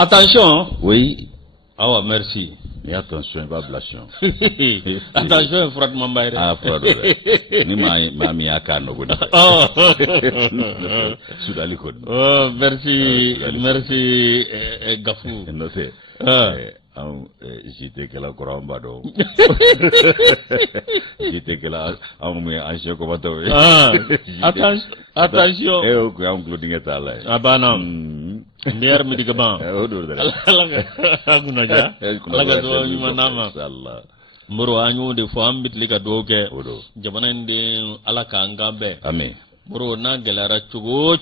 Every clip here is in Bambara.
Attention. Oui. Ah, merci. Mais attention, ablation. Attention, Frat Mambaye. Ah, Frat. Ni mami akano go. Oh. Sudali ko. Oh, merci. Merci Gafou. Non c'est. J'étais que la corambado. J'étais que la ancien combattant. Attention. Eh, on clothing est là. Ah bah non. Biar mi digaban. Agunaja. Laga do manama. Allah. Moro anyu de fo ambit liga doge. Jamana ndi alaka ngambe. Amen. Moro na gelara chugo.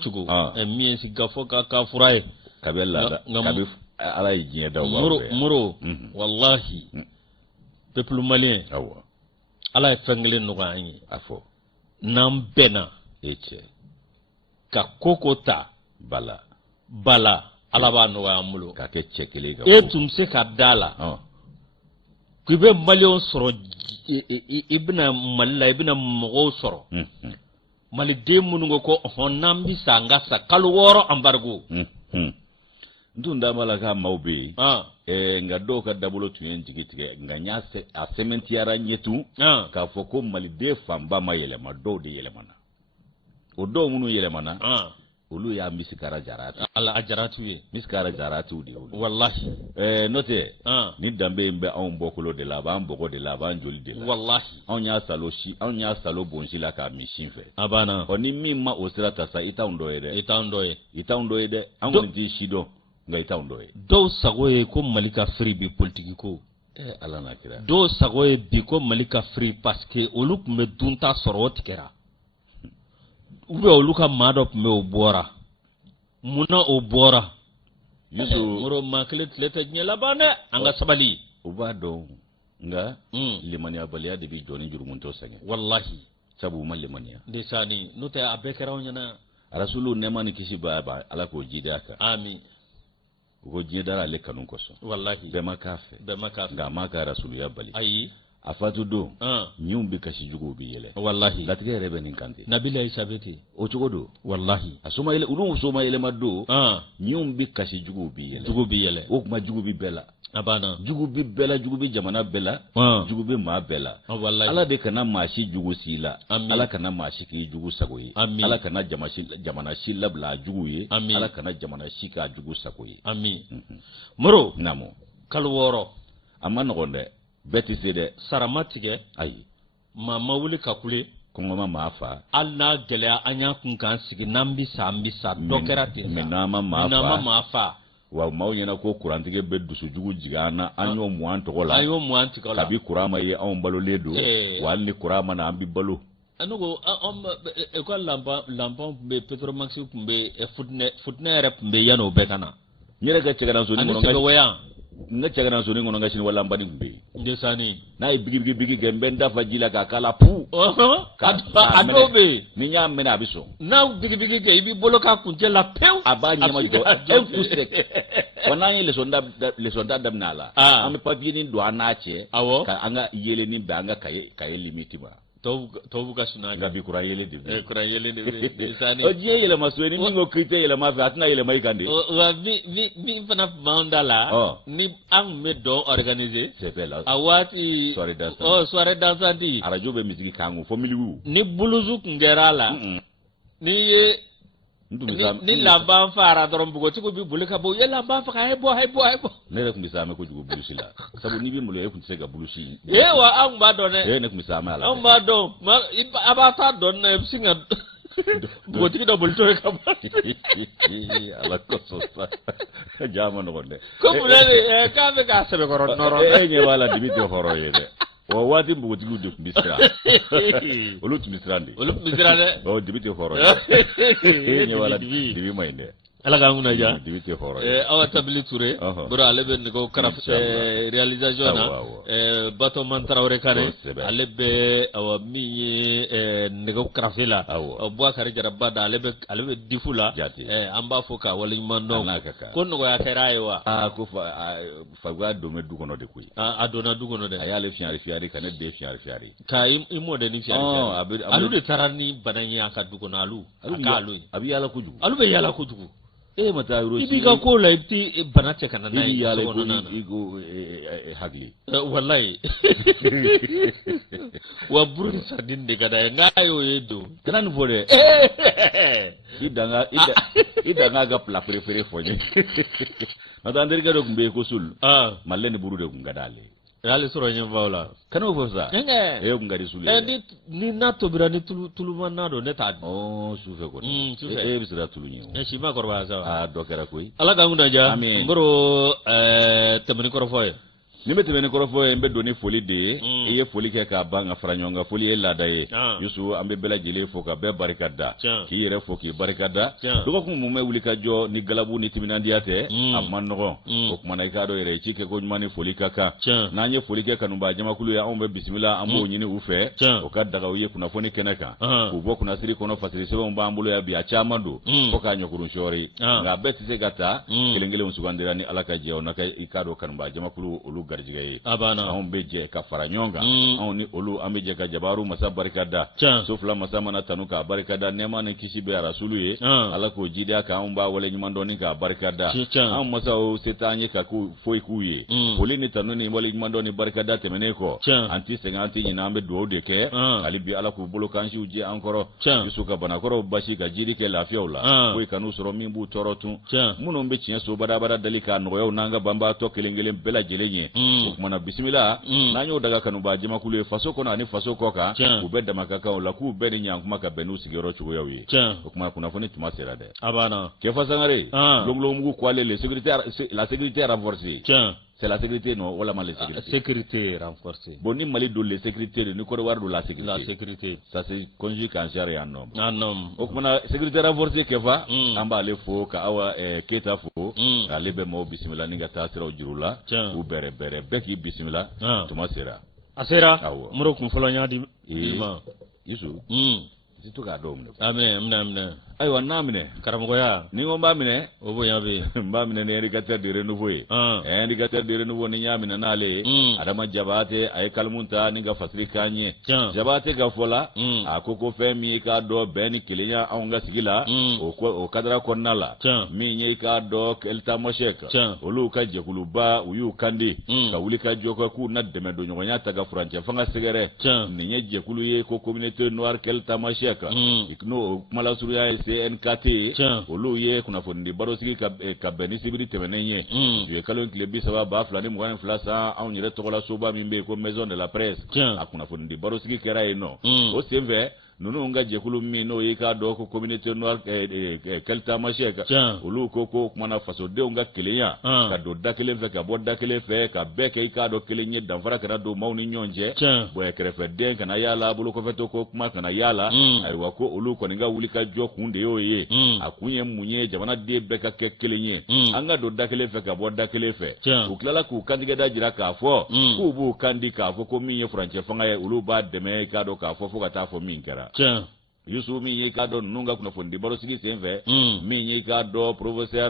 Mi si gafo ka furai. Kabella kabi ala yijin da wa. Moro wallahi. Peuple malien. Awa. Ala fengle no ganyi. Afo. Nam bena. Eche. Ka kokota bala alaba no amulo ka ke chekele ga e tum se ka dala ku be malion soro ibna mo soro mali de munu ko honambi sanga sa kalworo embargo ndunda mala ka mawbe nga do ka dabulo tuyen jigitige nga nyase a cementiara nyetu ka foko mali de famba mayelema do de yelemana o do munu yelemana olu ya misikara jaratu ala ajaratu ye misikara jaratu de wallahi note ni dambe mbe on bokolo de la ban boko de la ban joli de la wallahi on ya salo bonji la ka mishin fe abana oni mimma osirata sa ita undoye de an woni ji shido nga ita undoye do sagoye ko malika free bi politique ko ala na kira do sagoye bi ko malika free parce que olu me dunta soro tikera ube oluka madop me obora muna obora yuso moro maklet leta nyela bane anga sabali ubado nga limania balia de bi joni jurumunto sanya wallahi sabu mal limania desani note abekara nyana rasulu nemani kishi baba ala ko jidaka amin ko jidara le kanun koso wallahi be makafe nga maka rasulu ya bali ayi afatu do nyumbi kashi jugo bi yele wallahi latige rebe nin kante nabila isabeti o chugodo wallahi asoma ile ulu soma ile maddo nyumbi kashi jugo bi yele o kuma jugo bi bela abana jugo bi jamana bela jugo bi ma bela wallahi ala de kana mashi jugo sila ala kana mashi ki jugo sagoyi ala kana jamana shilla bla jugo ye ala kana jamana shika jugo sagoyi amin moro namo kalworo amma nogonde beti sede saramatige ayi mama wuli kakule kongoma mafa alna gelea anya kunkan sigi nambisa dokera tinsa minama mafa wa mawnyana ko kurantige be dusu jugu jigana anyo muanto kola kabi kurama ye on balo ledo walni kurama na ambi balo anugo ko lampa be petromax kumbe futne rep be yano betana nyere ga cegana so ni ngono nga cagana so ni ngono ngashini wala mbani kumbe ndesani na bigi gembenda fajila ka kala pu adobe ni nya mena biso na bigi ke ibi boloka kunje la peu abanya ma jo enfusek wanani le sonda damnala am papier ni do anache ka anga yele ni banga kaye limiti ba tobu kasuna gabi kura yele de sani o je yele masweni mingo kite yele mafi atina yele mai kande wa mi fana mandala ni ang medo organiser c'est là awati soirée dansante arajo be misiki kangu familiu ni buluzu ngerala ni lamba fara doron bugo tiko bi bulika bo ye lamba fa hebo ne rek misame ko jugo bulusi la sabu ni bi mulo e kun sega bulusi wa ang ba don ne nek misame ala ang ba don ma abata don na singa bugo tiko do bulto ka ba ala ko sosa jama no gonde ko mulale ka be ka sebe ko noro nye wala dibito horo yede o wadi mbugo tigu de misra olu misrande o dibiti horo nye wala dibi mayne ala ga nguna ja dibiti horo awa tabli touré bro alebe ko karaf réalisation na bato mantara ore kare alebe awa mi nego krafela o bo kare jaraba da alebe difula amba foka wala mando ko no ya karayewa ko fa gwa do me dugono de kuyi adona dugono de ayale fiari kan de fiari kai imo de ni fiari alu de tarani bananya ka dugono alu aka alu abi yala kujugu alu be yala kujugu mata yoro ibi ka ko la ibti banate kana na yi yale ko igo hagli wallahi wa buri sadin de kada ngayo yedo kana no fore idanga ga pla préféré fonye mata andere ga do kumbe ko sul malle ne buru de kungadale yale soro nyen vawla kana fo sa ngari sul ni nato birani tulu manado ne ta sufe ko sufe bisira tulu nyi shi ma korba sa dokera koy ala ga ngunda ja mboro temani korofoye nimbe tebene korofo embe doni foli de eye foli ke ka banga franyonga foli e lada ye yusu ambe bela jele fo ka be barikada ki yere fo ki barikada do ko mu me wuli ka jo ni galabu ni timinandi ate amanno ko kuma na ka do yere chike ko nyumani foli kaka na nye foli ke kanu ba jama kulu ya ombe bismillah ambo nyini ufe o ka daga uye kuna foni kenaka ko bo kuna siri kono fasiri sebo mba ambulo ya biya chamando ko ka nyokurun shori nga beti se gata kelengele unsugandira ni alaka je onaka ikado kanu ba jama kulu ulu garjigaye abana on beje ka faranyonga on ni olu ambeje ka jabaru masa barikada sofla masa mana tanuka barikada nema ne kisibe ya rasulu ye ala ko jida ka on ba wale nyumando ni ka barikada an masa o setanye ka ku foi kuye polini tanuni wale nyumando ni barikada temeneko anti 50 ni nambe do de ke ali bi ala ko bolo kanshi uje ankoro yusuka bana koro bashi ka jidi ke lafiaula foi kanu soro mimbu torotu muno mbe cien so bada dalika no yo nanga bamba to kelengele bela jelenye kuma bismillah nanyo daga kanu ba jima kulu faso kono ani faso koka ubeda makaka la ku beni nyang kuma ka benu sigero chugo yawi kuma kuna foni tuma sera de abana ke fasangare longlo mugu kwale le la sécurité renforcée c'est la sécurité non wala mal sécurité renforcée boni mali do le sécurité ni ko war do la sécurité ça c'est conjugué en charia en homme o kuma sécurité renforcée ke fa amba le fo ka awa keta fo ale be mo bismillah ni gata sira o jurula u bere beki bismillah tuma sera asera muro kun folo nyaadi ma yisu situ ka do mne amne aywa namne karamogo ya ni ngomba mine obo yabe mba mine ne indicateur de renouveau indicateur de renouveau ni nyamina nale adama jabate ay kalmunta ni ga fasri kanye jabate ga fola akoko femi ka do ben kilinya awnga sigila o kadra konnala mi nye ka do elta mosheka olu ka jekulu ba uyu kandi ka wuli ka joko ku na deme do nyonya taga franche fanga segere ni nye jekulu ye ko communauté noire kelta mosheka ikno mala suruya CNKT olu ye kuna fondi baro sigi ka beni sibiri temenenye ye kalon klebi saba ba flani mwana flasa au nyire tokola soba mimbe ko maison de la presse akuna fondi baro sigi kera eno o semve nunu nga jekulu mi no yika do ko communauté noire kelta macheka olu ko mana faso de nga kelenya ka do dakele fe ka bodda kele fe ka beke yika do kelenye danfara kana do mawni nyonje boye krefe den kana yala bulu ko feto ko kuma kana yala ay wako olu ko nga wuli ka jo kunde yo ye akunye munye jamana de beka ke kelenye anga do dakele fe ka bodda kele fe uklala ku kandiga da jira ka fo ku bu kandi ka fo ko mi ye franche fanga ye olu ba deme ka do ka fo ka ta fo min kera yusu mi ye ka do nunga kuna fondi baro sigi senve mi ye ka do professeur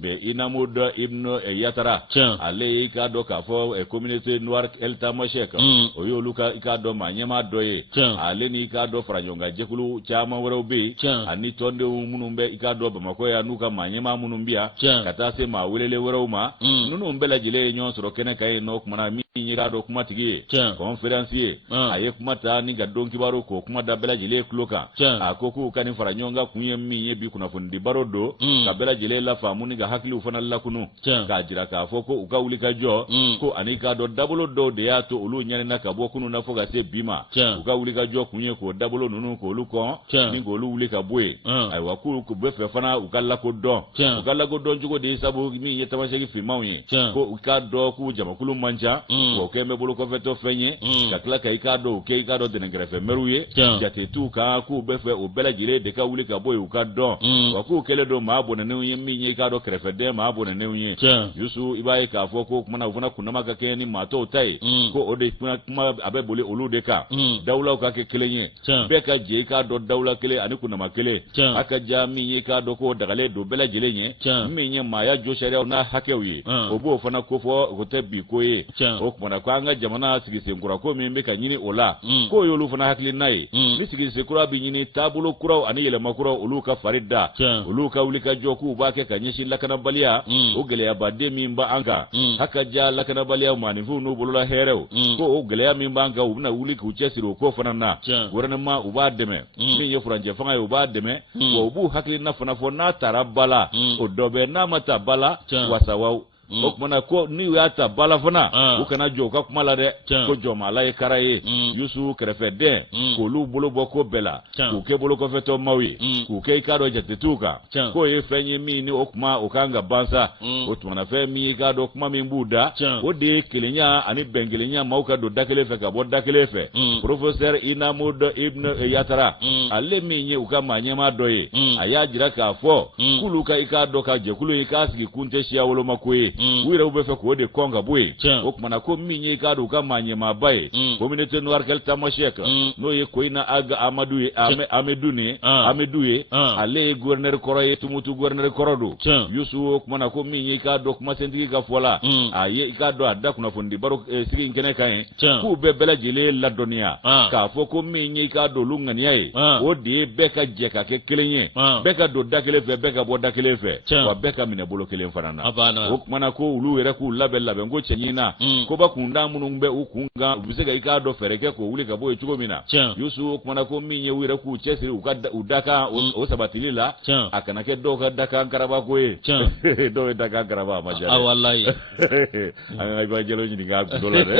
be Inamud Ibn Yatara ale ka do ka fo communauté noire elta masheka o yo luka ka do manyama doye ale ni ka do franyonga jekulu chama worobe ani tonde munumbe ka do bamako ya nuka manyama munumbia kata se ma welele woroma nunu mbela jile nyon soro kene kay no kuma mi ni ka do kuma tigi conférencier aye kuma ta ni ga donki baro ko kuma da bela jile kloka akoku kani franyonga kunye mi yebi kuna fundi baro do ka bela jile la famuni ga hakili ufana lakunu ka jira ka foko uka ulika jo ko anika do dabulo do de yato ulu nyane na kabo kunu na foga se bima uka ulika jo kunye ko dabulo nunu ko luko ni go lu ulika bwe ay wakuru ko befe fana ukalla ko do ukalla ko do jugo de sabu mi yeta ma shegi filmawi ko uka do ku jama kulu manja ko kembe bulu ko feto fenye ka kla ka ikado ke ikado de ngrefe meruye jate tu ka ku befe o bela jire de ka ulika bwe uka do waku kele do ma abona ne mi ikado kɛrɛfɛden ma bɔnɛ ne ye yusu i b'a ye k'a fɔ ko kumana u fana kunnama ka kɛ ni maa tɔw ta ye ko o de kuma a bɛ boli olu de kan dawulaw ka kɛ kelen ye bɛɛ ka jɛ i k'a dɔn dawula kelen ani kunnama kelen a ka ja min ye k'a dɔn ko dagalen don bɛɛ lajɛlen ye min ye maaya jo sariyaw n'a hakɛw ye o b'o fana ko fɔ o tɛ bi ko ye o kumana ko an ka jamana sigi senkura ko min bɛ ka ɲini o la k'o y'olu fana hakilina ye ni sigi senkura bɛ ɲini taabolo kuraw ani yɛlɛma kuraw olu ka fari da olu ka wuli ka jɔ k'u b'a kɛ ka ɲɛsin lakanabaliya o gɛlɛyabaden min b'an kan hakaja lakanabaliya maaninfinw n'u bolola hɛrɛw ko o gɛlɛya min b'an kan u bɛna wuli k'u cɛsiri o ko fana na gouvernement u b'a dɛmɛ min ye furancɛ fanga ye u b'a dɛmɛ wa u b'u hakilina fana fɔ n'a taara ba la o dɔ bɛ n'a ma taa ba la wasawaw o kumana ko ni u y'a ta bala fana u kana jɔ u ka kuma la dɛ ko jɔnmaala ye kara ye yusu kɛrɛfɛden k'olu bolo bɔ ko bɛɛ la k'u kɛ bolo kɔfɛtɔ maaw ye k'u kɛ i k'a dɔn jatetigiw kan k'o ye fɛn ye min ni o kuma o kan ka ban sa o tumana fɛn min i k'a dɔn kuma min b'u da o de ye kelenya ani bɛn kelenya maaw ka don da kelen fɛ ka bɔ da kelen fɛ professeur Inamud Ibn Yatara ale min ye u ka maa ɲɛmaa dɔ ye a y'a jira k'a fɔ k'olu ka i k'a dɔn ka jɛkulu in k'a sigi kun tɛ siya woloma ko ye u yɛrɛ bɛ fɛ k'o de kɔn ka bɔ yen o kumana ko min ye k'a dɔn u ka maa ɲɛmaaba ye communauté noire Kel Tamasek n'o ye Koyina Aga Amadu ye Amadu ye ale ye gouverneur kɔrɔ ye Tumutu gouverneur kɔrɔ don Yusu o kumana ko min ye k'a dɔn kumasɛntigi ka fɔ la a ye i k'a dɔn a da kunnafoni baro sigi in kɛnɛ kan ye k'u bɛɛ bɛɛ lajɛlen ladɔnniya k'a fɔ ko min ye k'a dɔn olu ŋaniya ye o de ye bɛɛ ka jɛ ka kɛ kelen ye bɛɛ ka don da kelen fɛ bɛɛ ka bɔ da kelen fɛ wa bɛɛ ka minɛ bolo kelen fana na o kumana ko olu yɛrɛ k'u labɛn ko cɛɲina ko ba kunda minnu bɛ u kun kan u bɛ se ka i k'a dɔn fɛɛrɛ kɛ k'o wuli ka bɔ yen cogo min na Yusu o kumana ko min ye u yɛrɛ k'u cɛsiri u dakan o sabatili la a kana kɛ dɔw ka dakan garaba ko ye dɔw ye dakan garaba a ma diya walayi an ka Iba Jalo ɲininka a gundo la dɛ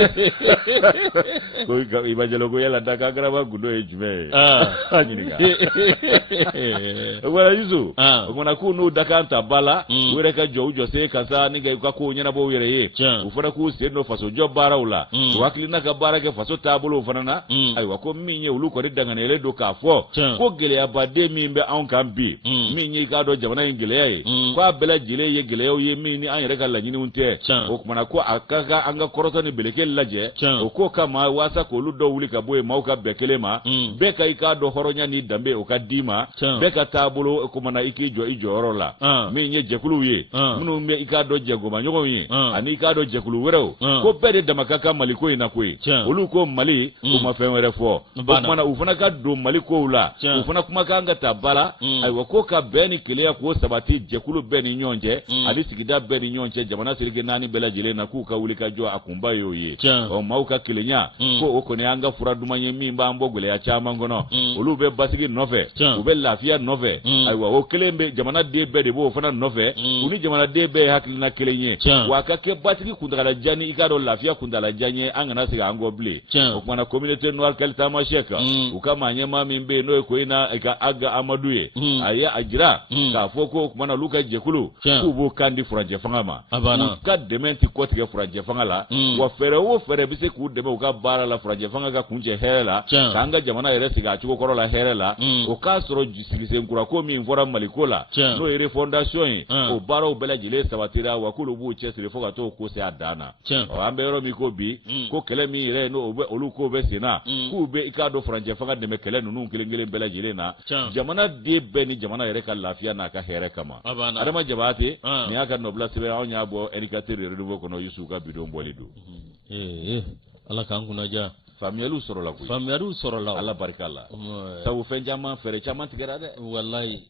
ko Iba Jalo ko yala dakan garaba gundo ye jumɛn ye a ɲininka o kumana Yusu o kumana k'u n'u dakan ta ba la u yɛrɛ ka jɔ u jɔsen kan sa ni ka ko ɲɛnabɔ u yɛrɛ ye u fana k'u sen don faso jɔ baaraw la u hakilina ka baara kɛ faso taabolow fana na ayiwa ko min ye olu kɔni danganiyalen don k'a fɔ ko gɛlɛyabaden min bɛ anw kan bi min ye k'a dɔn jamana in gɛlɛya ye k'a bɛɛ lajɛlen ye gɛlɛyaw ye min ni an yɛrɛ ka laɲiniw tɛ o kumana ko a ka kan an ka kɔrɔtɔ ni beleke lajɛ o ko kama waasa k'olu dɔw wuli ka bɔ yen maaw ka bɛn kelen ma bɛɛ ka i k'a dɔn hɔrɔnya ni danbe o ka d'i ma bɛɛ ka taabolo kumana i k'i jɔ i jɔyɔrɔ la min ye jɛkuluw ye minnu bɛ i k'a dɔn jɛgomaɲɔgɔnw ye ani k'a dɔn jɛkulu wɛrɛw ko bɛɛ de dama ka kan Mali ko in na koyi olu ko Mali u ma fɛn wɛrɛ fɔ o kumana u fana ka don Mali kow la u fana kuma kan ka ta ba la ayiwa ko ka bɛn ni kelenya k'o sabati jɛkulu bɛɛ ni ɲɔgɔn cɛ ani sigida bɛɛ ni ɲɔgɔn cɛ jamana sirike naani bɛɛ lajɛlen na k'u ka wuli ka jɔ a kunba y'o ye maaw ka kelenya ko o kɔni y'an ka fura duman ye min b'an bɔ gɛlɛya caman kɔnɔ olu bɛ basigi nɔfɛ u bɛ lafiya nɔfɛ ayiwa o kelen bɛ jamanaden bɛɛ de b'o fana nɔfɛ u ni jamanaden bɛɛ ye hakilina kelen ye wa a ka kɛ batigi kuntagalajan ni i k'a dɔn lafiya kuntagalajan ye an kana segin an kɔ bilen o kumana communauté noire Kel Tamasek u ka maa ɲɛmaa min bɛ yen n'o ye Koyina Aga Amadu ye a ye a jira k'a fɔ ko o kumana olu ka jɛkulu k'u b'o kan di furancɛ fanga ma u ka dɛmɛ ti kɔtigɛ furancɛ fanga la wa fɛɛrɛ o fɛɛrɛ bɛ se k'u dɛmɛ u ka baara la furancɛ fanga ka kuncɛ hɛrɛ la k'an ka jamana yɛrɛ sigi a cogo kɔrɔ la hɛrɛ la o k'a sɔrɔ sigisenkura ko min fɔra Maliko la n'o ye refondation ye o baaraw bɛɛ lajɛlen sabatira wa k'olu b'u cɛsiri fo ka t'o ko se a dan na an bɛ yɔrɔ min ko bi ko kɛlɛ min yɛrɛ n'o olu ko bɛ sen na k'u bɛ i k'a dɔn furancɛ fanga dɛmɛ kɛlɛ ninnu kelen kelen bɛɛ lajɛlen na jamana den bɛɛ ni jamana yɛrɛ ka lafiya n'a ka hɛrɛ kama Adama Jabate nin y'a ka nɔbila sɛbɛn anw y'a bɔ éducateur de renouveau kɔnɔ Yusu ka bidon bɔli don Ala k'an kunnaja faamuyaliw sɔrɔla koyi faamuyaliw sɔrɔla Ala barika la sabu fɛn caman fɛɛrɛ caman tigɛra dɛ walayi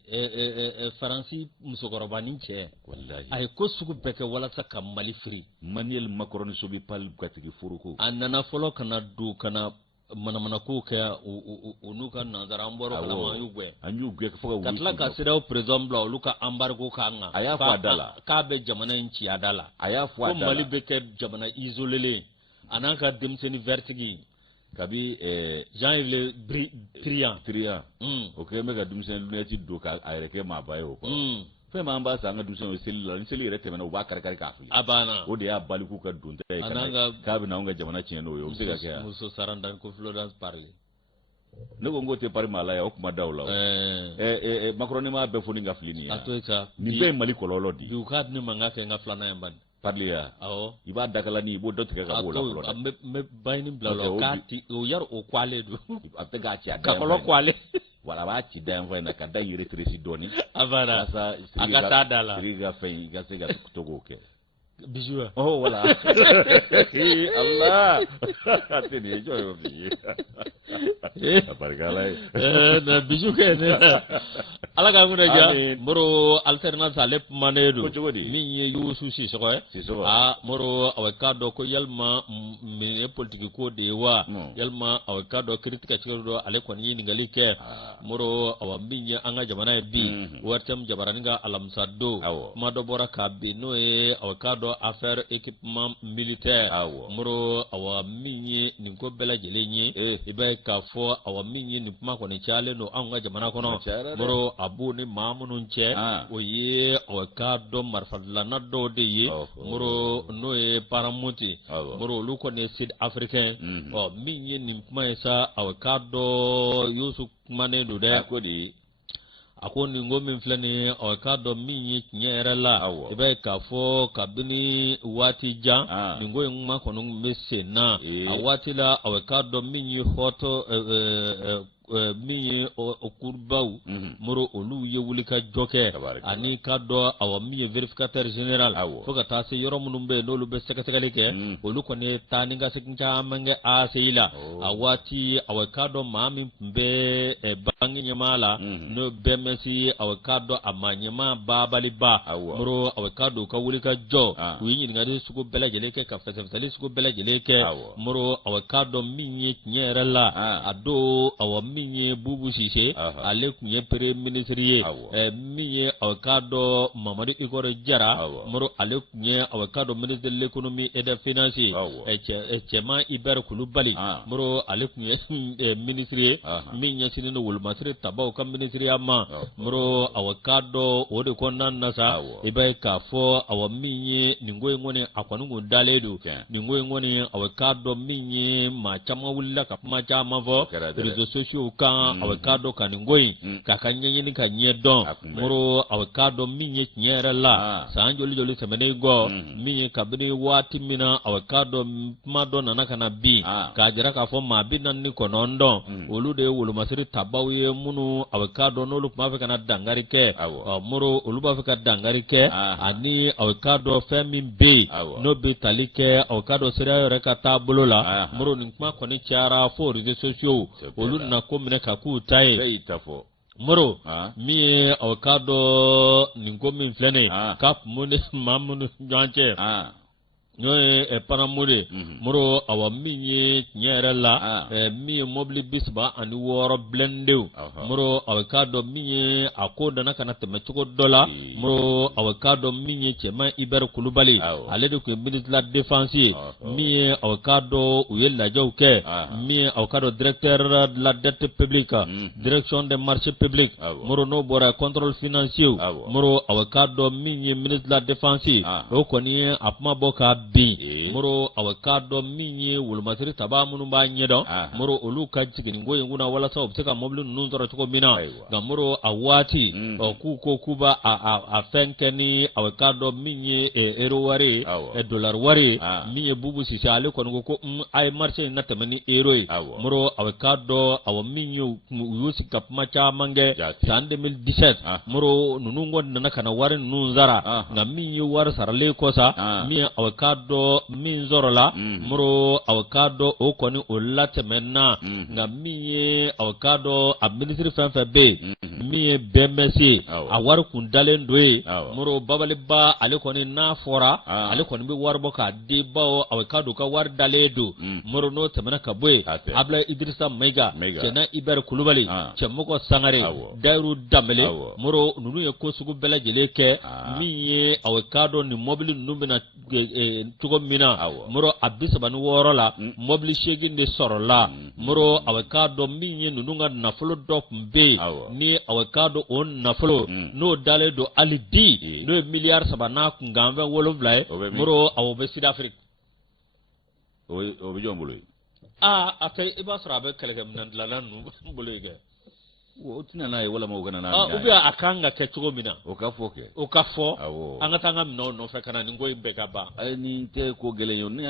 Faransi musokɔrɔba ni cɛ wallahi a ye ko sugu bɛɛ kɛ walasa ka Mali firi Manuel Macron sobi pal gatigi foroko a nana fɔlɔ kana don kana manamana ko kɛ u n'u ka nanzara an bɔra kalama an y'u gɛn fo ka tila ka CEDEAO président bila olu ka embargo kan kan a y'a fɔ a da la k'a bɛ jamana in ci a da la a y'a fɔ a da la ko Mali bɛ kɛ jamana isolé a n'a ka denmisɛnnin vertigi kabi Jean-Yves Le Drian o kɛlen bɛ ka denmisɛnnin lunette don k'a yɛrɛ kɛ maaba ye o kɔrɔ fɛn m'an b'a san an ka denmisɛnninw seli la ni seli yɛrɛ tɛmɛna u b'a kari k'a fili a banna o de y'a bali k'u ka don ta ye k'a bɛ na anw ka jamana tiɲɛ n'o ye o bɛ se ka kɛ muso Sarandan ko Florence parle ne ko ngote pari mala ya okuma dawla Macron ma be foni nga flini ya atoika ni be mali kololo di du kad ni manga ke nga flana yamba parlia awo iba dakala ni bo dotte ka bola me bayni blalo kati o yar o kwale du apega ci ka kolo kwale wala ba ci dan fa na ka da yiri tresi doni avara akata dala riga fe ga se ga togo ke bijou oh voilà Allah atene jo bi barkala na bijou ke ne ala ga ngure ja moro alternance alep manedo min ye yusu si so moro awakado ko yalma min politique ko de wa yalma awakado critique ci do ale kon yini ngali ke moro awa min ye anga jamana bi wartam jabaranga alamsado ma do bora ka bi no e awakado affaire équipement militaire moro awa min ye ninko bela jelenye ibe ka fo awa min ye ni kuma ko ne chale no anga jamana kono moro abu ni mamunun che oye o ka do marfadla na do de ye moro no e paramuti moro lu ko ne sud africain o minye ni maisa o ka do yusu mane do de akodi akoni ngomi mflani o ka do minye nyere la ibe ka fo kabini wati ja ngo ngma kono messe na awati la o ka do minye hoto miye okurbau moro olu ye wulika joke ani kado awa miye verificateur général foka ta se yoro munum be no lu be sekatale ke olu ko ne tani ga sekincha mange a seila awati awa kado mami be bangi nyamala no be mesi awa kado amanyama babali ba moro awa kado ka wulika jo winyi ngade suko bela jeleke ka fesefali suko bela jeleke moro awa kado miye nyerala ado awa minye bubu sise ale kunye premier ministre minye awakado Mamadou Ikoro Jara moro ale kunye awakado ministre de l'économie et des finances chema Iber Kulubali moro ale kunye ministre minye sinino wulmasri tabaw kam ministre ama moro awakado ode konna nasa ibe ka fo awa minye ningoy ngone akwanu ngudaledu ningoy ngone awakado minye ma chama wulla ka ma chama fo réseaux sociaux kan awakado kaningoi kakanye ni kanye don moro awakado minye nyere la sanjoli joli semene go minye kabini wati mina awakado madonna nakana bi kajira ka fo mabi nan ni konondo olude wulu masiri tabawiye munu awakado no luk mafe kana dangari ke moro oluba fe ka dangari ke ani awakado femi be no be talike awakado sira reka tabulo la moro ni kuma koni chara fo réseaux sociaux olu na ko mine ka ku tai itafo moro mi awakado ningo min flene kap mun mamunu janche noe panamure moro awa minye nyere la mi mobile bisba ani woro blendeu moro awakado minye akoda na kana temechuko dola moro awakado minye chema Iber Kulubali alede ko ministre la défense mi awakado uyela jawke mi awakado directeur de la dette publique direction des marchés publics moro no bora contrôle financier moro awakado minye ministre de la défense o koni apma boka bi moro awakado minye wulmasiri tabamunu ba nyedo moro oluka jigini ngoye nguna wala sa obseka moblu nunzoro choko mina ga moro awati ku kuba a fenkeni awakado minye euro ware dollar ware minye bubu sisi ale kono ko ay marché na tamani euro moro awakado aw minye yusi kap macha mange san 2017 moro nunungo nana kana ware nunzara ga minye war sarale kosa minye awakado min zorola muro awakado o koni o latemena nga minye awakado a ministry fanfa be minye BMC awar kundale ndoe muro babali ba ale koni na fora ale koni be warbo ka dibawo awakado ka war daledo muro no temena kabwe abla Idrissa Mega cena Iber Kulubali chemuko sangare dairu damele muro nunu ye ko sugu bela jeleke minye awakado ni mobile numena tugo mina muro abisabanu woro la mobile shegin de soro la muro awakado minye nununga nafolo dop mbe ni awakado on nafolo no dale do alidi no milliard sabana kungambe wolo vlae muro awobe Sud Afrique obe jombulu ate iba sura be kale ga nan lalan nu bolo yige o tina na wala mo gana na ubi akanga ke chugo mina o ka foke o ka fo anga tanga no fe kana ni ngoy be ka ba ni te ko gele yo ni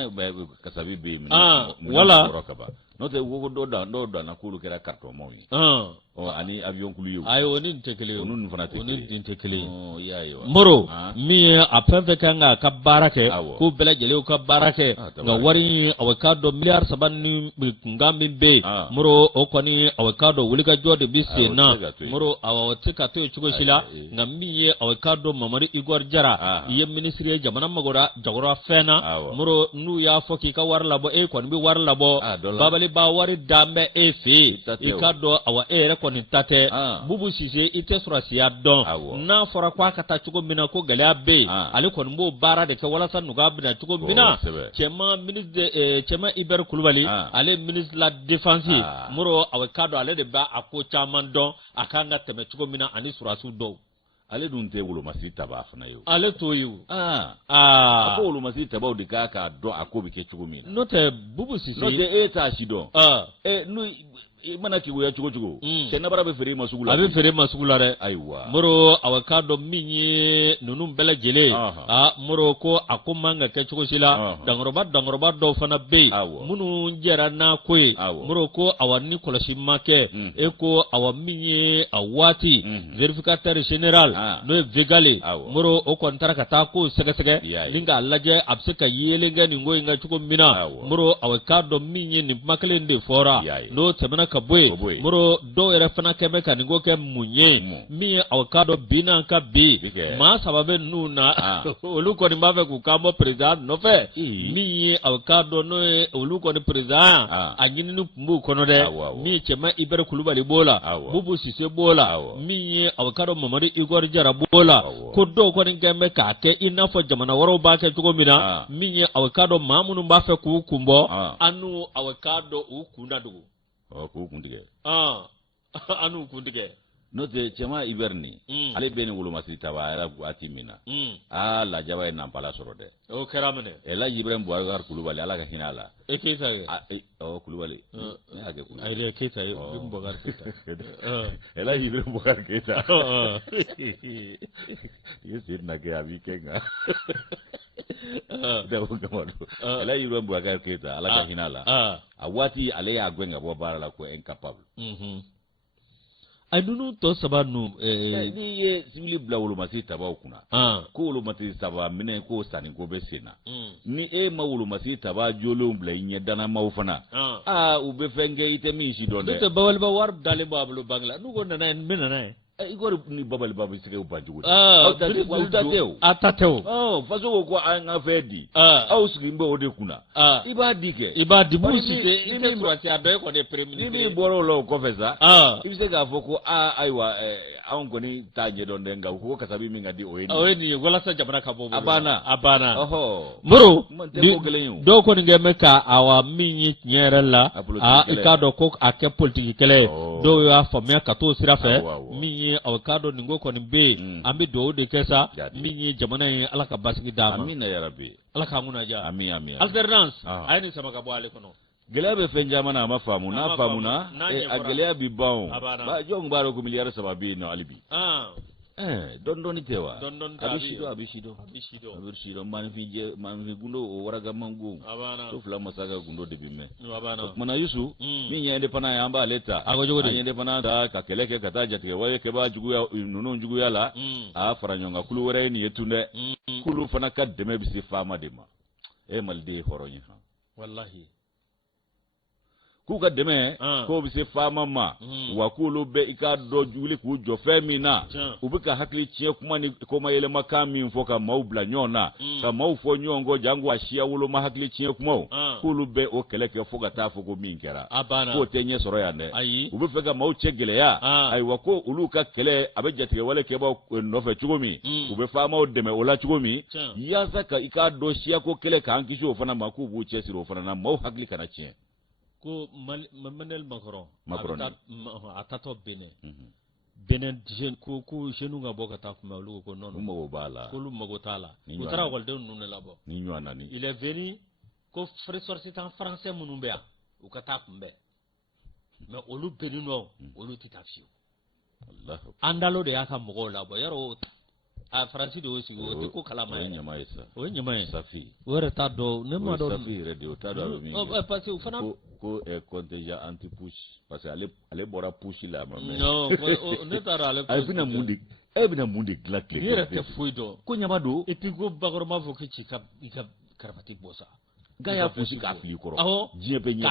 ka sabi be mi wala no te wo do na kulu kera karto mo yi ani avion kulu yo ayo ni ntekele yo onun fana ntekele ya yo moro mi apefe kanga ka barake ko bela jele ka barake nga wari awakado miliyar saban ngambi be moro okoni awakado wulika jode bise na moro awatika to chugo shila nga miye awakado mamari igor jara iye ministry jamana magora jagora fena moro nu ya foki ka war labo kon bi war labo babali ba wari dambe efi ikado awa koni tate bubu sise ite surasiya don na fora kwa kata chugo mina ko galya be ale kon mo bara de ka wala san nuga bina chugo mina chema ministre chema Iber Kulubali ale ministre la défense muro awakado ale de ba ako chaman don akanga teme chugo mina ani surasu do ale dun te wolo masi taba fana yo ale to yu ko wolo masi taba de ka do akobi ke chugo mina no te bubu sise no te eta shido no mana ki wuya chugo kenna bara be fere masugula abe fere masugula re aiwa muro awakado minyi nunum bela jele muro ko akumanga ke chugo sila dangoroba do fana be munu jera na koy muro ko awani koloshi make eko awaminyi awati verificateur general no vegale muro o kontara kata ko sege linga laje abseka yelenga ni ngoy nga chugo mina muro awakado minyi ni makale ndi fora no temana kabwe muro do ere fana kebe kaningo ke munye mi awakado bina ka bi ma sababe nuna oluko ni mave kukamo president no fe mi awakado no oluko ni president agini nu mbu kono de mi chema Iber Kulubali bola bubu sise bola mi awakado mamari igor jara bola ko do ko ni kebe ka ke inafo jamana waro ba ke tugo mina mi awakado mamunu mbafe ku kumbo anu awakado ukunda dugu ko kundige anu kundige no te chema Iberni ale beni wolo masiri taba era ati mina la jaba en nampala sorode o keramene ela Ibrahim Boubacar Kulubali ala ka hinala ekita Kulubali age Kulubali ayre ekita Ibrahim Boubacar Keita ela Ibrahim Boubacar Keita yesi na ke abi kenga da ko kamado ela Ibrahim Boubacar Keita ala ka hinala awati ale ya gwenga bo bara la ko incapable adunu to sabanu ni ye civil bla wolo masi taba kuna ko wolo masi taba mine ko sani ko be sena ni ma wolo masi taba jolo bla nya dana mawfana u be fenge ite mi shi donde to bawal ba war dale bablu bangla nu go nana mina na igor ni babal babu sike u banjugo atateo fazo ko anga fedi au sikimbe ode kuna iba dibu site ite surati adoy ko de premier ministre ni boro lo ko feza ibise ga foko aiwa awon ko ni taje don denga ko kasabi mi ngadi oeni wala sa jabana ka bobo abana muro do ko ni ngeme ka awa minyi nyerela ikado ko ake politique kele do ya famia ka to sirafe minyi awakado ningo ko ni be ambi do de kesa minyi jamana yi alaka basigi dama amina ya rabbi alaka nguna ja amin alternance ayini sama ka bwale kono gelebe fenja mana mafamu na famuna agelea bi bawo ba jong baro ko miliyar sababi no alibi don tewa abishido man fi gundo waraga mangu to fla masaga gundo de bimme mana yusu mi nyende pana yamba leta nyende pana da kakeleke kataja ke waye ke ba jugu ya nuno jugu ya la faranyonga kulu wore ni yetunde kulu fana kademe bisi fama dema malde horonya wallahi kuka deme ko bise fama ma wa kulu be ikado juli ku jo femina ubika hakli chie kuma ni ko mayele makami mfoka maubla nyona ka maufo nyongo jangu ashia wulo ma hakli chie kuma kulu be o keleke foga tafu ko minkera ko tenye soro yane ubifeka mauchegele ya ai wako uluka kele abejatike wale keba nofe chugumi ube fama o deme ola chugumi yazaka ikado shia ko kele ka hankisho fana makubu chesiro fana na mau hakli kana chie ko Emmanuel Macron atato Benin jeune ko jeune nga boka ta kuma lu ko non mo bala ko lu mago tala ko tara wal de nunu labo ni nywana ni il est venu ko frère sorti en français munumbe u ka taa kunbɛ mais olu benino olu tɛ taa fiyewu andalo de y'a ka mɔgɔw labɔ yɔrɔ a faransi de y'o sigi o tɛ ko kalama o ye ɲama ye sa o ye ɲama ye safi o yɛrɛ t'a dɔn ne ma dɔn safi yɛrɛ de o t'a dɔn a bɛ min kɛ parce que o fana ko contingent anti push parce que ale bɔra push la ma mɛ non ne t'a dɔn ale a bɛna mun de e bɛna mun de dilan tile kelen ne yɛrɛ tɛ foyi dɔn ko ɲama don et puis ko bakɔrɔba fɔ k'i ci i ka karabati bɔ sa ga y'a pusi k'a fili kɔrɔ diɲɛ bɛɛ ɲɛ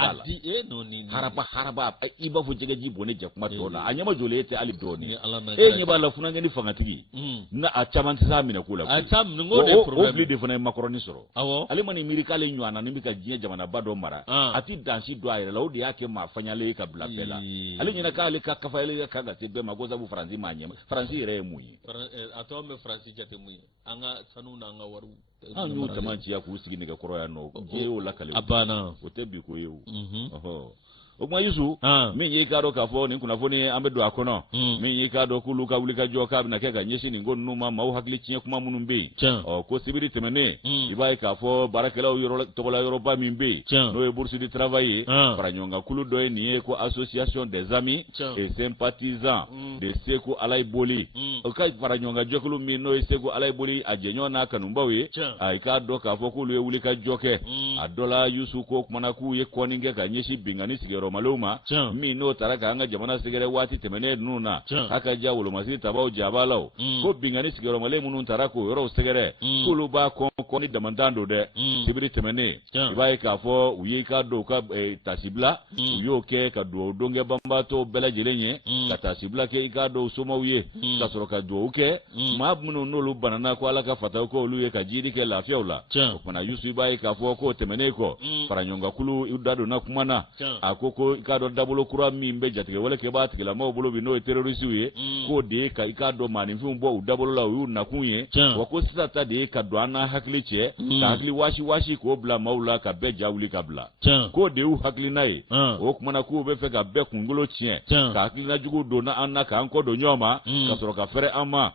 b'a la haraba i b'a fɔ jɛgɛji bɔnnen jakuma tɔ la a ɲɛma jɔlen e tɛ hali dɔɔnin e ɲɛ b'a la funankɛni fangatigi na a caman tɛ s'a minɛ ko la o fili de fana ye makɔrɔni sɔrɔ ale ma nin miiri k'ale ɲɔgɔnna ni bɛ ka diɲɛ jamanaba dɔ mara a tɛ dansi don a yɛrɛ la o de y'a kɛ maa fanyalen ka bila bɛɛ la ale ɲɛna k'ale ka kafayalen kan ka se bɛɛ ma ko sabu faransi m'a ɲɛ faransi yɛrɛ ye mun ye a tɔ bɛ faransi jate mun ye an ka sanu n'an ka wariw an y'u caman ciya k'u sigi nɛgɛkɔrɔ yan nɔ diɲɛ y'o lakale a banna o tɛ bi ko ye o o kuma Yusu min y'i k'a dɔn k'a fɔ nin kunnafoni an bɛ don a kɔnɔ min y'i k'a dɔn k'olu ka wuli ka jɔ k'a bɛna kɛ ka ɲɛsin nin ko ninnu ma maaw hakili tiɲɛ kuma minnu bɛ yen ko sibiri tɛmɛnen i b'a ye k'a fɔ baarakɛlaw tɔgɔla yɔrɔba min bɛ yen n'o ye bourse du travail ye faraɲɔgɔnkakulu dɔ ye nin ye ko association des amis et sympathisants de Seko Alayi Boli o ka faraɲɔgɔnkajɛkulu min n'o ye Seko Alayi Boli a jɛɲɔgɔn n'a kanubaw ye i k'a dɔn k'a fɔ k'olu ye wuli ka jɔ kɛ a dɔ la Yusu ko kumana k'u ye kɔni kɛ ka ɲɛsin binkani sigiyɔrɔ malow ma min n'o taara k'an ka jamana sɛgɛrɛ waati tɛmɛnen ninnu na a ka diya wolomasi tabaw jaabalaw ko binkani sigiyɔrɔmalen minnu taara k'o yɔrɔw sɛgɛrɛ k'olu b'a kɔn ni damantan don dɛ sibiri tɛmɛnen i b'a ye k'a fɔ u ye k'a dɔn u ka tasibila u y'o kɛ ka dugawu don kɛ banbaatɔw bɛɛ lajɛlen ye ka tasibila kɛ i k'a dɔn somaw ye ka sɔrɔ ka dugawu kɛ maa minnu n'olu banana ko Ala ka fataw ko olu ye ka jiidi kɛ lafiyaw la o kumana Yusu i b'a ye k'a fɔ k'o tɛmɛnen kɔ faraɲɔgɔnkakulu i da donna kuma na a ko i k'a dɔn dabolo kura min bɛ jatigɛ wale kɛ b'a tigilamɔgɔw bolo bi n'o ye terrorisiw ye k'o de ye ka i k'a dɔn maaninfinw bɔ u dabolo la u y'u nakun ye wa ko sisan ta de ye ka don an n'a hakili cɛ ka hakili waasi k'o bila maaw la ka bɛɛ ja wuli ka bila k'o de y'u hakilina ye o kumana k'u bɛ fɛ ka bɛɛ kunkolo tiɲɛ ka hakilina jugu don an na k'an kɔ don ɲɔgɔn ma ka sɔrɔ ka fɛrɛ an ma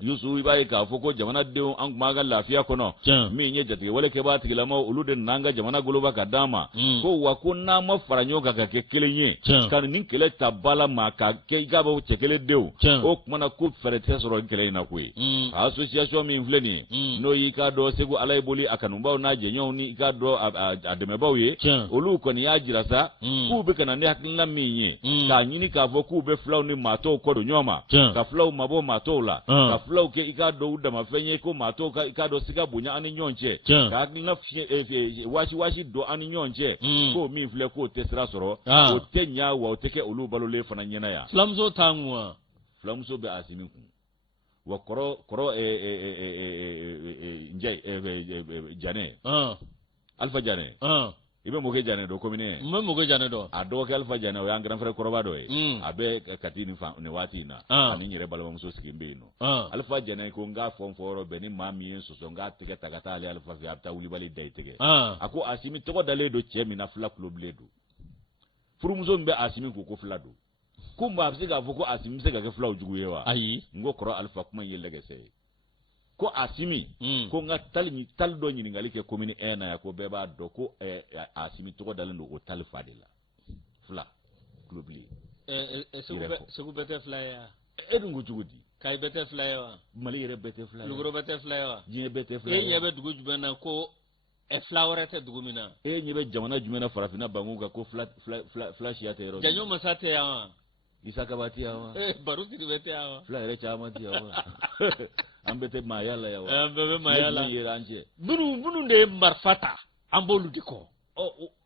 Yusu i b'a ye k'a fɔ ko jamanadenw an tun b'an ka lafiya kɔnɔ min ye jatigɛ wale kɛ b'a tigilamɔgɔw olu de nana an ka jamana goloba ka d'an ma ko wa ko n'an ma fara ɲɔgɔn kan ka kɛ kelen ye ka nin kɛlɛ ta ba la ma ka kɛ i k'a bɔ cɛ kelen denw o kumana ko fɛɛrɛ tɛ sɔrɔ kɛlɛ in na koyi association min filɛ nin ye n'o y'i k'a dɔn Seko Alayi Boli a kanubaw n'a jɛɲɔgɔnw ni i k'a dɔn a dɛmɛbaw ye olu kɔni y'a jira sa k'u bɛ ka na ni hakilina min ye k'a ɲini k'a fɔ k'u bɛ filaw ni maa tɔw kɔ don ɲɔgɔn ma ka filaw mabɔ maa tɔw la ka filaw kɛ i k'a dɔn u damafɛn ye ko maa tɔw i k'a dɔn siga bonya an ni ɲɔgɔn cɛ ka hakilina waasi don an ni ɲɔgɔn cɛ k'o min filɛ k'o tɛ sira sɔrɔ o tɛ ɲa wa o tɛ kɛ olu balolen fana ɲɛna yan fulamuso t'an kun wa fulamuso bɛ Asimi kun wa Janɛ Alifa Janɛ i bɛ Mɔkɛ Janɛ dɔn komi ne n bɛ Mɔkɛ Janɛ dɔn a dɔgɔkɛ Alifa Janɛ o y'an grand frère kɔrɔba dɔ ye a bɛ Kati nin waati in na ani n yɛrɛ balimamuso sigilen bɛ yen nɔ Alifa Janɛ ko n k'a fɔ yɔrɔ bɛɛ ni maa min ye n sɔsɔ n k'a tɛgɛ ta ka taa ale Alifa fɛ a bɛ taa wulibali da i tɛgɛ a ko Asimi tɔgɔ dalen don cɛ min na fila kulobilen don furumuso min bɛ Asimi ko fila don ko maa a bɛ se k'a fɔ ko Asimi bɛ se ka kɛ filaw jugu ye wa ayi n ko kɔrɔ Alifa kuma in ye lɛgɛsɛ ye ko Asimi ko n ka tali dɔ ɲininkali kɛ commune 1 na yan ko bɛɛ b'a dɔn ko Asimi tɔgɔ dalen don o tali fa de la fila kulobilen Segu bɛɛ tɛ fila ye wa e dun ko cogo di Kayi bɛɛ tɛ fila ye wa Mali yɛrɛ bɛɛ tɛ fila ye Lugoro bɛɛ tɛ fila ye wa diɲɛ bɛɛ tɛ fila ye e ɲɛ bɛ dugu jumɛn na ko fila wɛrɛ tɛ dugu min na e ɲɛ bɛ jamana jumɛn na farafinna bangun kan ko fila siya tɛ yɔrɔ Janjo Masa tɛ yan wa Isa Kaba tɛ yan wa Baru Sidibe tɛ yan wa fila yɛrɛ caman tɛ yan wa an bɛɛ tɛ maaya la yan wa an bɛɛ bɛ maaya la an cɛ minnu de ye marifa ta an b'olu de kɔ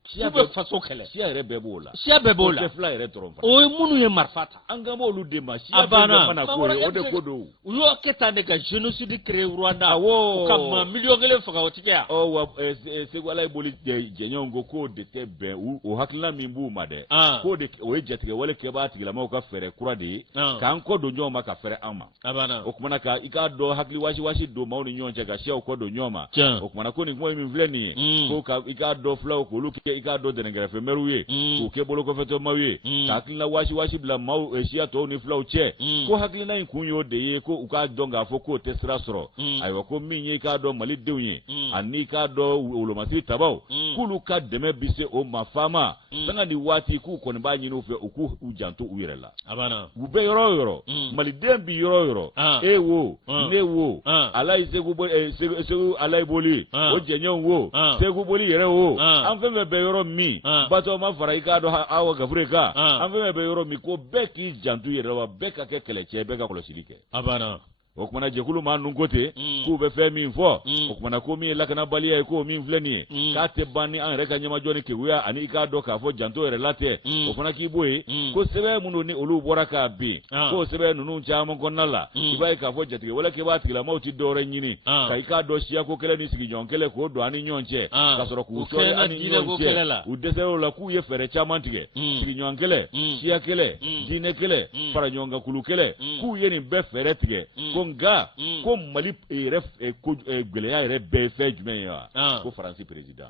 siya bɛ faso kɛlɛ siya yɛrɛ bɛɛ b'o la siya bɛɛ b'o la fila yɛrɛ dɔrɔn o ye minnu ye marifa ta an ka b'olu de ma siya bɛɛ mana ko ye o de ko don u y'o kɛ tan de ka génocide créer Rwanda ka maa miliyɔn 1 faga o tɛ kɛ yan wa Seko Alayi Boli jɛɲɔgɔnw ko k'o de tɛ bɛn o hakilina min b'u ma dɛ k'o de o ye jatigɛ wale kɛ b'a tigilamɔgɔw ka fɛɛrɛ kura de ye k'an kɔ don ɲɔgɔn ma ka fɛɛrɛ an ma o kumana i k'a dɔn hakili waasi don maaw ni ɲɔgɔn cɛ ka siyaw kɔ don ɲɔgɔn ma o kumana ko nin kuma min filɛ nin ye ko i k'a dɔn filaw k'olu kɛ i k'a dɔn dɛnɛnkɛrɛfɛ mɛruw ye k'u kɛ bolokɔfɛtɔmaw ye ka hakilina waasi bila maaw siya tɔw ni filaw cɛ ko hakilina in kun y'o de ye ko u k'a dɔn k'a fɔ k'o tɛ sira sɔrɔ ayiwa ko min ye i k'a dɔn malidenw ye ani k'a dɔn wolomasiri tabaw k'olu ka dɛmɛ bi se o ma faama sanga ni waati k'u kɔni b'a ɲini u fɛ u k'u janto u yɛrɛ la u bɛ yɔrɔ o yɔrɔ maliden bi yɔrɔ o yɔrɔ e wo ne wo alayi segu alayi boli o jɛɲɛw wo segu boli yɛrɛ wo an fɛn fɛn bɛ yɔrɔ min batɔ ma fara i k'a dɔn awa gafure kan an fɛn fɛn bɛ yɔrɔ min ko bɛɛ k'i janto i yɛrɛ la wa bɛɛ ka kɛ kɛlɛcɛ bɛɛ ka kɔlɔsili kɛ o kumana jɛkulu maa ninnu ko ten k'u bɛ fɛn min fɔ o kumana ko min ye lakanabaliya ye k'o min filɛ nin ye k'a tɛ ban ni an yɛrɛ ka ɲɛmajɔ ni keguya ani i k'a dɔn k'a fɔ janto yɛrɛ la tɛ o fana k'i bɔ yen ko sɛbɛn minnu ni olu bɔra k'a bin k'o sɛbɛn ninnu caman kɔnɔna la i b'a ye k'a fɔ jatigɛ wale kɛ b'a tigilamaw ti dɔwɛrɛ ɲini ka i k'a dɔn siyako kɛlɛ ni sigiɲɔgɔn kɛlɛ k'o don an ni ɲɔgɔn cɛ ka sɔrɔ k'u sɔri an ni ɲɔgɔn cɛ u dɛsɛr'o la k'u ye fɛɛrɛ caman tigɛ sigiɲɔgɔn kɛlɛ siya kɛlɛ diinɛ kɛlɛ fara ɲɔgɔn kan kulu kɛlɛ k'u ye nin bɛɛ fɛɛrɛ tigɛ ko nka ko mali yɛrɛ gɛlɛya yɛrɛ bɛɛ ye fɛn jumɛn ye wa ko faransi président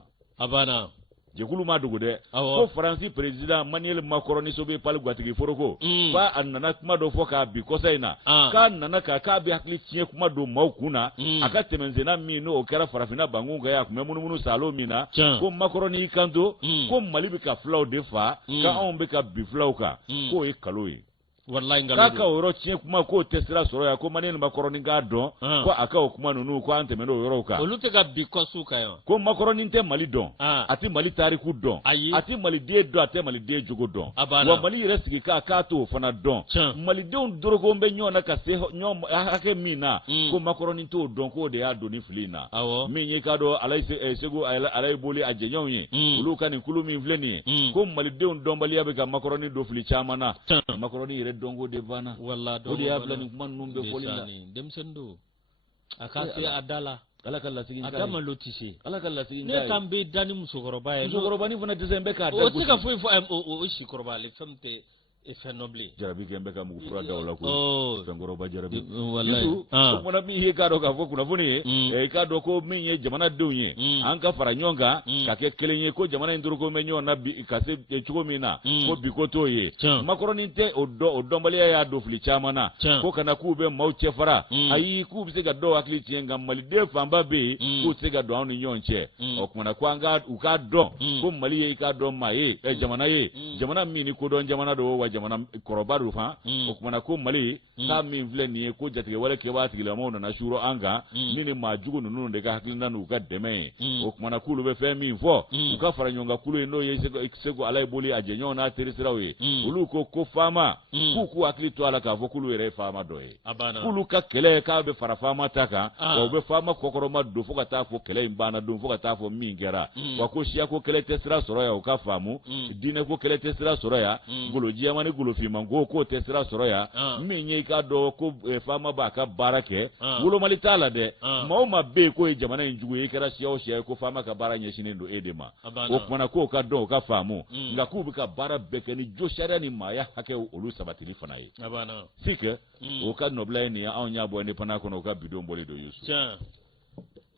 jɛkulu ma dogo dɛ ko faransi président Emmanuel Macron ni sobe pal gatigi foroko fa a nana kuma dɔ fɔ k'a bi kɔsa in na k'a nana k'a bɛ hakili tiɲɛ kuma don maaw kun na a ka tɛmɛsenna min n'o kɛra farafinna bankun kan a kun bɛ munumunu salo min na ko Macron y'i kanto ko mali bɛ ka fulaw de fa k'anw bɛ ka bi fulaw kan k'o ye kalo ye k'a ka o yɔrɔ tiɲɛ kuma k'o tɛ sira sɔrɔ yan ko Emmanuel Macron k'a dɔn ko a ka o kuma ninnu ko an tɛmɛna o yɔrɔw kan olu tɛ ka bi kɔsu kan yan ko Macron tɛ mali dɔn a tɛ mali tariku dɔn a tɛ maliden dɔn a tɛ maliden jogo dɔn wa mali yɛrɛ sigi k'a t'o fana dɔn malidenw dorogo bɛ ɲɔgɔn na ka se ɲɔgɔn hakɛ min na ko Macron t'o dɔn k'o de y'a don ni fili in na min ye k'a dɔn alayi segu alayi boli a jɛɲɔgɔnw ye olu ka nin kulu min filɛ nin ye ko malidenw dɔnbaliya bɛ ka Macron don fili caman na Macron yɛrɛ dɔnko de banna o de y'a bila nin kuma ninnu bɛɛ fɔli la denmisɛnnin don a ka se a da la ala ka lasigi a ka malo tɛ se ala ka lasigi ne kan bɛ da ni musokɔrɔba ye musokɔrɔbanin fana tɛ se n bɛ k'a da o tɛ ka foyi fɔ o sikɔrɔba ale fɛn tɛ fɛn nɔ bilen jarabi kɛ n bɛ ka mugu fura da o la ko fɛnkɔrɔba jarabi walayi o fana min ye k'a dɔn k'a fɔ kunnafoni ye i k'a dɔn ko min ye jamanadenw ye an ka fara ɲɔgɔn kan ka kɛ kelen ye ko jamana in dɔrɔn bɛ ɲɔgɔn na bi ka se cogo min na ko bi ko t'o ye Macron tɛ o dɔnbaliya y'a don fili caman na ko kana k'u bɛ maaw cɛ fara ayi k'u bɛ se ka dɔw hakili tiɲɛ nka maliden fanba bɛ yen k'u tɛ se ka don anw ni ɲɔgɔn cɛ o kumana ko u k'a dɔn ko mali ye i k'a dɔn maa ye jamana ye jamana min ni kodɔn jamana don wa jamana kɔrɔba do fan o kumana ko mali k'a min filɛ nin ye ko jatigɛ wale kɛbaa tigilamɔgɔw nana suro an kan ni maa jugu ninnu de ka hakilina n'u ka dɛmɛ ye o kumana k'olu bɛ fɛn min fɔ u ka fara ɲɔgɔn kan kulu ye n'o ye segu alayi boli a jɛɲɔgɔnw n'a terisiraw ye olu ko faama k'u hakili to a la k'a fɔ k'olu yɛrɛ ye faama dɔ ye k'ulu ka kɛlɛ k'a bɛ fara faama ta kan wa u bɛ faama kɔkɔrɔma don fo ka taa fɔ kɛlɛ in banna don fo ka taa fɔ min kɛra wa ko siyako kɛlɛ tɛ sira sɔrɔ yan u ka faamu diinɛko kɛlɛ tɛ sira sɔrɔ yan ngolo jɛman ni ngolo finman ko k'o tɛ sira sɔrɔ yan min ye i k'a dɔn ko faama b'a ka baara kɛ wolomali t'a la dɛ maa o maa bɛ yen k'o ye jamana in jugu ye i kɛra siya o siya ye ko faama ka baara ɲɛsinnen don e de ma o kumana k'o ka dɔn o ka faamu nka k'u bɛ ka baara bɛɛ kɛ ni jo sariya ni maaya hakɛw olu sabatili fana ye sikɛ o ka nɔbila ye nin ye anw y'a bɔ ne pana kɔnɔ o ka bidon bɔlen don Yusu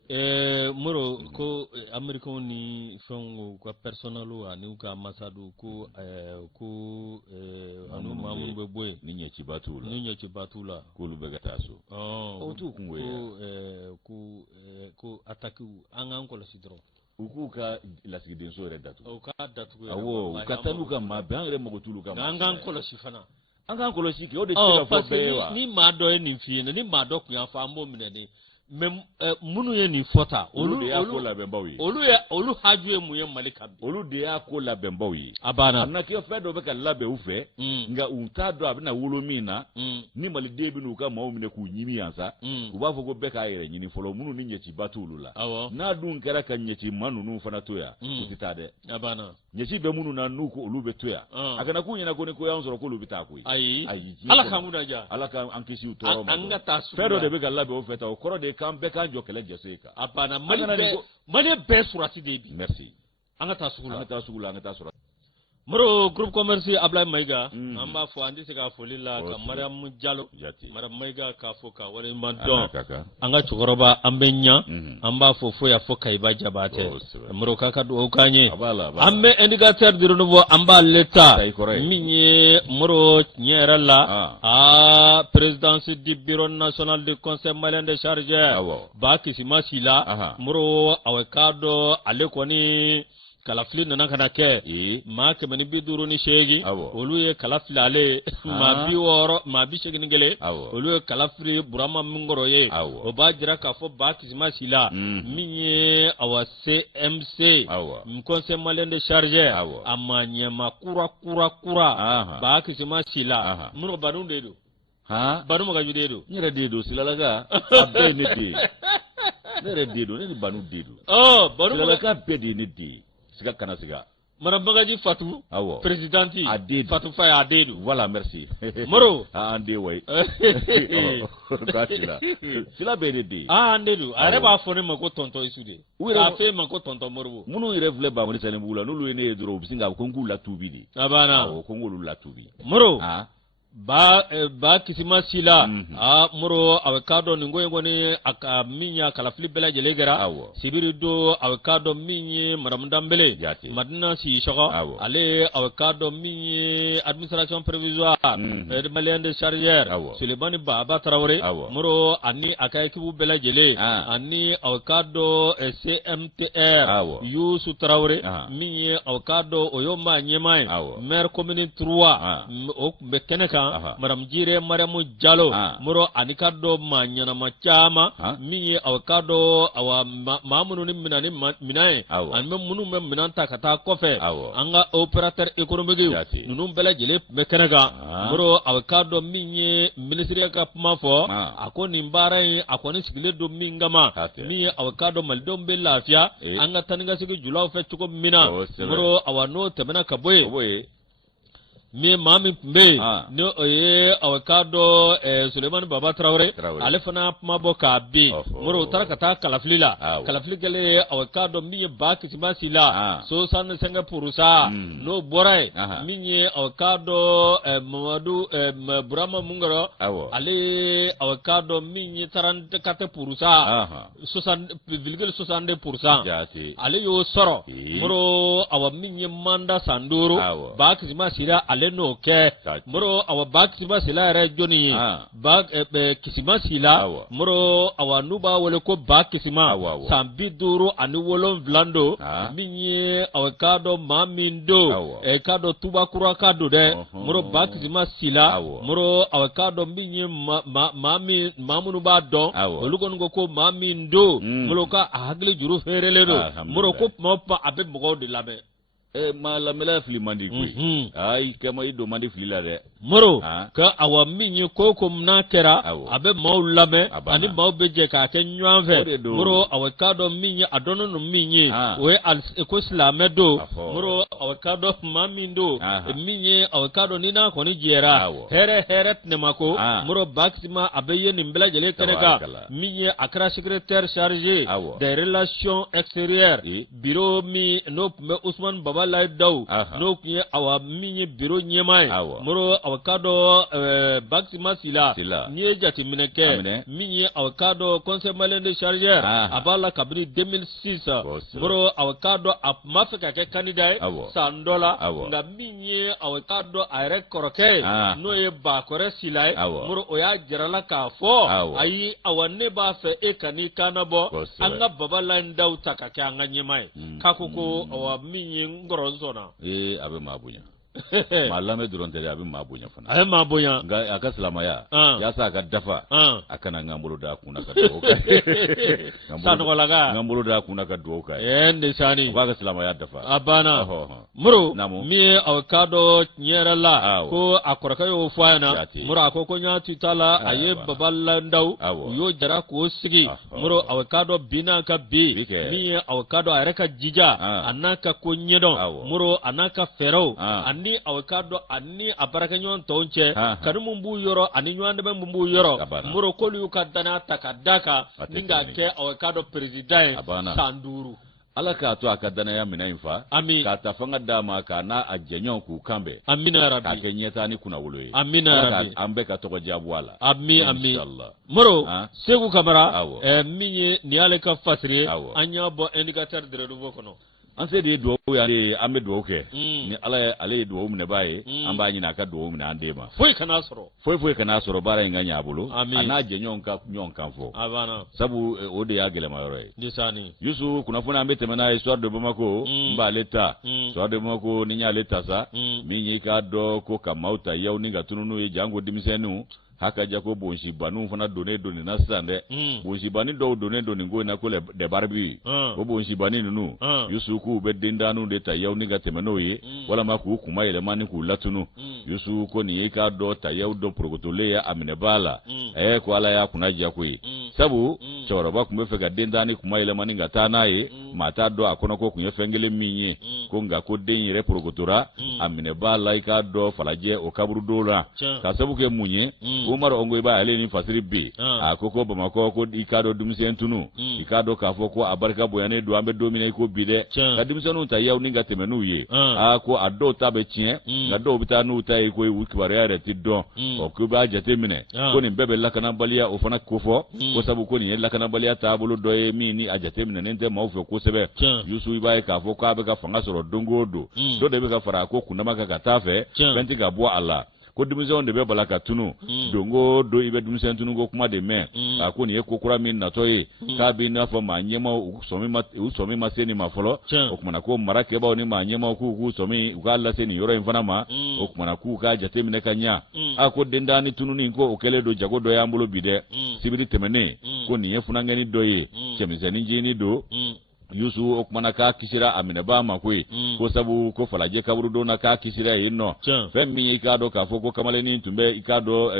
Moro ko Americains ni fɛnw ka personnel ani ka ambassadeur ko anu maa minnu bɛ bɔ yen ni ɲɛciba t'u la k'olu bɛ ka taa so o t'u kun ko attaque an k'an kɔlɔsi dɔrɔn u k'u ka lasigidenso yɛrɛ datugu u ka datugu awɔ u ka taa n'u ka maa bɛɛ an yɛrɛ mago t'olu ka maa an k'an kɔlɔsi fana an k'an kɔlɔsi kɛ o de tɛ ka fɔ bɛɛ ye wa ni maa dɔ ye nin f'i ɲɛna ni maa dɔ tun y'a fɔ an b'o minɛ de mais minnu ye nin fɔta olu de y'a ko labɛnbaw ye olu haju ye mun ye Mali kan bi olu de y'a ko labɛnbaw ye a banna a na kɛ fɛn dɔ bɛ ka labɛn u fɛ nka u t'a dɔn a bɛna wolo min na ni maliden bɛ n'u ka maaw minɛ k'u ɲimi yan sa u b'a fɔ ko bɛɛ k'a yɛrɛ ɲini fɔlɔ minnu ni ɲɛciba t'olu la n'a dun kɛra ka ɲɛci maa ninnu fana to yan u tɛ taa dɛ a banna ɲɛci bɛ minnu na n'u ko olu bɛ to yan a kana k'u ɲɛna ko ni ko y'an sɔrɔ k'olu bɛ taa koyi ayi Ala k'an kun diya Ala k'an kisi u tɔɔrɔ ma an ka taa fɛn dɔ de bɛ ka labɛn o fɛ ta o kɔrɔ de k'an bɛɛ k'an jɔ kɛlɛ jɛso ye kan a banna Mali bɛɛ surasi de bi merci an ka taa sugu la an ka taa sugu la an ka taa sɔrɔ Moro groupe commerce Ablaye Maiga amba fo andi se ka foli la ka Mariam Diallo Mariam Maiga ka fo ka wala mandon anga chukoroba ambenya amba fo ya fo kaiba jabate moro kaka do kanye ambe indicateur de renouveau amba leta minye moro nyera la présidence du bureau national du conseil malien des chargeurs ba kisima sila moro awekado alekoni kalafili nana kana ke ma ke mani biduru ni shegi olu ye kalafili ale ma bi woro ma bi shegi ngele olu ye kalafili burama mungoro ye o ba jira ka fo ba kisima sila minye awa CMC conseil malien de chargeur amanya makura kura ba kisima sila muno banu dedo banu mo ga judedo nyere dedo sila laga abbe ne de nere dedo ne banu dedo banu sila laga bedi ne de siga kana siga Marabagaji Fatou présidenti Fatou Faye Adedu voilà merci moro ande way sila benedi Adedu areba fone mako tonto isude a fe mako tonto morbo munu irevle ba muri sale mbula nulu ene dro bisinga kongula tubidi abana kongulu la tubi moro ba kisima sila muro awekado ningo ni aka minya kalafili bela jelegera sibiri do awekado minye maramdambele madina si shoko ale awekado minye administration provisoire de malien de chargeur Sulemani Baba Traoré muro ani aka ekibu bela jele ani awekado CMTR Youssou Traoré minye awekado oyoma nyemai maire commune 3 ok bekeneka Madam Jire Mariamu Diallo muro anikado manyana machama minye awakado awa mamunu ni minani minae anme munu me minanta kata kofe anga operateur économique nunu bela jele mekenega muro awakado minye ministre ka pmafo akoni mbara akoni sigile do mingama minye awakado maldo be lafia anga taninga sigi julaw fe chuko mina muro awano temena kaboye mi mami mbe no oye awakado Suleiman Baba Traoré alefana mabo ka bi muro tarakata kalaflila kalafligele awakado mi ba kisibasi la so san senga purusa no boray mi awakado Mamadou Burama Mungaro ale awakado mi 34 purusa 60,62% ale yo soro muro awa mi manda sanduru ba kisibasi la no ke muro awa bakisiba sila re joni kisima sila muro awa nuba wole ko bakisima sambi duru ani wolon vlando minye awa kado mamindo kado tubakura kado de muro bakisima sila muro awa kado minye mamunu ba don olugo ko mamindo muro ka hagle juru ferele do muro ko mopa abe mogo de labe ma la mela fili mandi kwe ay kama ido mandi fili la de moro ka awa minye koko mna kera abe maulame ani maubeje ka ke nyanve moro awa kado minye adono no minye we al ekoslame do moro awa kado mamindo minye awa kado nina koni jera here nemako moro baxima abe ye nimbela jele keneka minye akra secrétaire chargé des relations extérieures bureau mi no Ousmane Baba Daw no kunye awa minye biro nyemai muro awakado baxima sila nye jati mineke minye awakado conseil malien de chargeur abala kabini 2006 muro awakado mafika ke candidat sandola nga minye awakado ayre koroke no ye ba kore silai muro oya jarala ka fo ayi awanne ba fe ekani kanabo anga Baba Daw takake anga nyemai kakoko awa minye ngorozona abe mabunya malame duronte abe mabunya fana abe mabunya ga akaslama ya sa ka dafa akana ngambolo da kuna ka doka sanu laga ngambolo da kuna ka doka ende sani ga akaslama ya dafa abana muro mi awkado nyera la ko akoraka yo fana muro akoko nya tutala aye Baba Daw yo jara ko sigi muro awkado bina ka bi mi awkado areka jija anaka ko nyedo muro anaka fero ani awakado ani abaraka nyon tonche kanumu mbu yoro ani nywande mbu yoro muro kolu yukadana takadaka ninga ke awakado president Sanduru ala ka to akadana ya mina infa amin ka ta fanga dama ka na ajenyon ku kambe amina rabbi ka kenyeta ni kuna wuloye amina rabbi ambe ka to jabu wala amin amin moro segu kamara minye ni ale ka fasire anya bo indicateur de renouveau kono an sai da ya duwo ya ne an mai duwo ke ni ala ya duwo mu ne baye an ba ni na ka duwo mu ne an dema foi kana soro bara yin ganya bulu ana je nyon kan fo abana sabu o de ya gele mayoro disani yusu kuna funa ambete mana histoire de Bamako mba leta histoire de Bamako ni nya leta sa minyi ka do ko kamauta yau ni ga tununu ye jango dimisenu haka jako bonshi banu fana donné na sande bonshi bani do donné ngo na ko de barbi o bonshi bani nunu yusuku be dindanu de tayaw ni gatemeno ye wala ma ku kuma ile mani ku latunu yusuku ni ka do tayaw do protocole ya amine bala ko ala ya kuna jako yi sabu choro ba kumbe fe ga dindani kuma ile mani gatana ye mata do akono ko kunye fengele minye ko nga ko denyire protocola amine bala ka do falaje o kaburu dola ka sabu ke munye Umar ongo iba ale ni fasiri bi akoko Bamako ko ikado dumisen tunu ikado kafo ko abarka boyane do ambe domine ko bide ka dumsenu ta yaw ninga temenu ye ko ado tabe chien na do bitanu ta ko wukibare are ti don o ko ba jate mine ko ni bebe lakana balia o fana kofo ko sabu ko ni lakana balia tabulu do e mini ajate mine nente mawfo ko sebe yusu iba kafo ko abe ka fanga soro dongo do de be ka fara ko kunama ka katafe benti ga bo ala ko dumisen de be balaka tunu dongo do ibe dumisen tunu go kuma de me ko ni ekokura min na toye ka bi na fo ma nyema usomi ma seni ma folo o kuma na ko marake ba oni ma nyema ku somi ga la seni yoro infana ma o kuma na ku ka jate mine kanya ko dendani tunu ni ko okele do jago do ya mbulo bide sibiri temene ko ni efuna ngani doye chemiseni jini do yusu okmana ka kisira amine ba makwe ko sabu ko falaje kaburu do na ka kisira yinno femmi ikado ka foko kamale ni tumbe ikado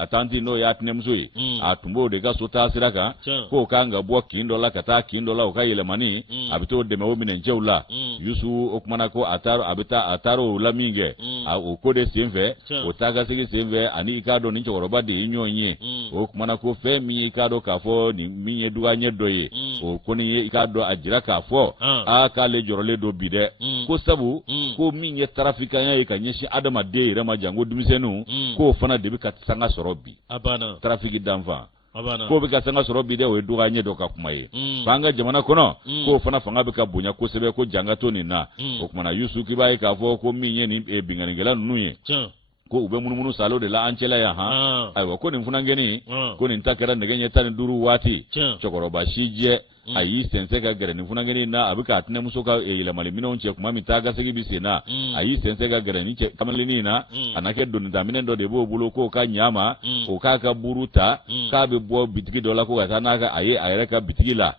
atanti no ya tnemsui atumbo de ga sota siraka ko kanga bo kindo la kata kindo la okayele mani abito de mewo minen jewla yusu okmana ko ataro la minge o kode semve o taga sigi semve ani ikado ni choroba de nyonye okmana ko femmi ikado ka fo ni minye duga nyedoye o koni do ajira ka fo aka le jorole do bide ko sabu ko minye trafika ya kanyeshi adama de rema jango dumisenu ko fana de bika sanga sorobi abana trafiki danfa abana ko bika sanga sorobi de we duga nye do ka kumaye banga jamana kono ko fana fanga bika bunya ko sebe ko janga to ni na ko kuma yusu kibai ka fo ko minye ni e binganingela nuye ko ube munumunu salo de la anchela ya aiwa ko ni mfunangeni ko ni ntakera ndege tani duru wati chokoroba shije ayi sense ga gare ni funangeni na abuka atne musoka ile malimina onche kuma mitaga segi bisena ayi sense ga gare ni kamalini na anake don damine ndo de bo bulo ko ka nyama ko ka buruta ka be bo bitigi dola ko ga naga ayi ayreka bitigila